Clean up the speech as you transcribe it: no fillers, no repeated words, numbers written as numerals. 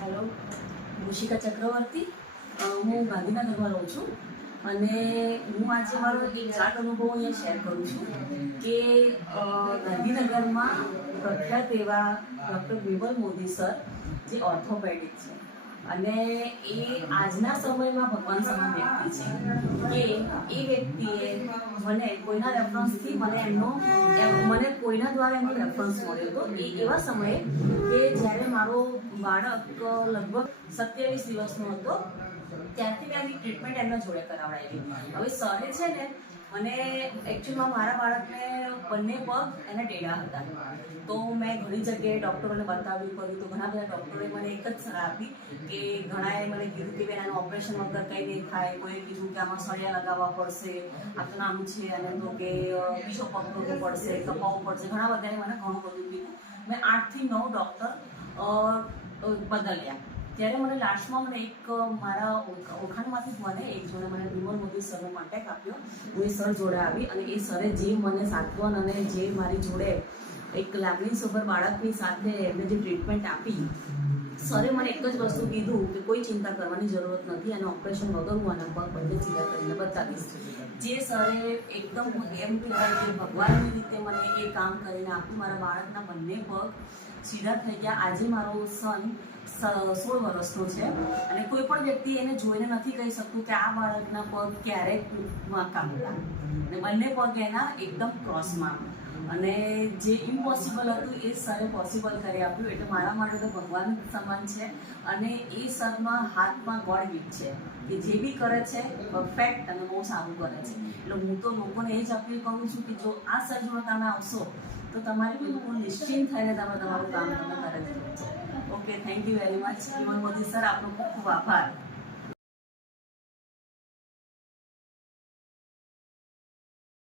Hello, Rishika ચક્રવર્તી. હું ગાંધીનગરમાં રહું છું અને હું આજે મારો એક ચાર્ટ અનુભવ અહીંયા શેર કરું છું કે ગાંધીનગરમાં પ્રખ્યાત એવા ડૉક્ટર વિમલ મોદી સર જે ઓર્થોપેડિક છે અને એ આજના સમયમાં ભગવાન સમાન વ્યક્તિ છે કે એ વ્યક્તિએ મને કોઈના રેફરન્સથી મને કોઈના દ્વારા એમનો રેફરન્સ મળ્યો હતો એ એવા સમયે કે જ્યારે મારો બાળક લગભગ 27 દિવસનો હતો ત્યારથી મેં એની ટ્રીટમેન્ટ એમના જોડે કરાવડાવી. હવે સરે છે ને અને એકચ્યુઅલમાં મારા બાળકને બંને પગ એના ટેઢા હતા તો મેં ઘણી જગ્યાએ ડૉક્ટરોને બતાવ્યું કર્યું તો ઘણા બધા ડૉક્ટરોએ મને એક જ સલાહ આપી કે ઘણાએ મને કીધું કે બેન આનું ઓપરેશન વગર કંઈ નહીં થાય, કોઈએ કીધું કે આમાં સળિયા લગાવવા પડશે, આ તો નાનું છે અને તો કે બીજો પગ કરવું પડશે, કપાવવું પડશે, ઘણા બધાએ મને ઘણું બધું કીધું. મેં 8 થી 9 ડૉક્ટર બદલ્યા. ત્યારે મને લાસ્ટમાં એક મારા ઓળખાણમાંથી જ મને એક જોડે મને વિમલ મોદી સરનો કોન્ટેક્ટ આપ્યો. હું એ સર જોડે આવી અને એ સરે જે મને સાંત્વન અને જે મારી જોડે એક લાગણીસભર બાળકની સાથે એમને જે ટ્રીટમેન્ટ આપી, સરે મને એક જ વસ્તુ કીધું કે કોઈ ચિંતા કરવાની જરૂરત નથી અને ઓપરેશન વગર હું આના પગ બંને સીધા કરીને બતાવીશ. જે સરે એકદમ એમ કહેવાય કે ભગવાનની રીતે મને એ કામ કરીને આપ્યું. મારા બાળકના બંને પગ સીધા થઈ ગયા. આજે મારો સન 16 વર્ષનો છે અને કોઈ પણ વ્યક્તિ એને જોઈને નથી કહી શકતું કે આ બાળકના પગ ક્યારેક વાંકા હતા અને બંને પગ એના એકદમ ક્રોસમાં અને જે ઇમ્પોસિબલ હતું એ સરે પોસિબલ કરી આપ્યું. એટલે મારા માટે તો ભગવાન સમાન છે અને એ સરમાં હાથમાં ગોડ ગિફ્ટ છે કે જે બી કરે છે પરફેક્ટ અને બહુ સારું કરે છે. એટલે હું તો લોકોને એ જ અપીલ કરું છું કે જો આ સર જોડે તમે આવશો તો તમારે બિલકુલ નિશ્ચિંત થઈને તમે તમારું કામ તમે કરી શકો છો. Okay, thank you very much Vimal Modi sir, આપનો ખૂબ ખૂબ આભાર.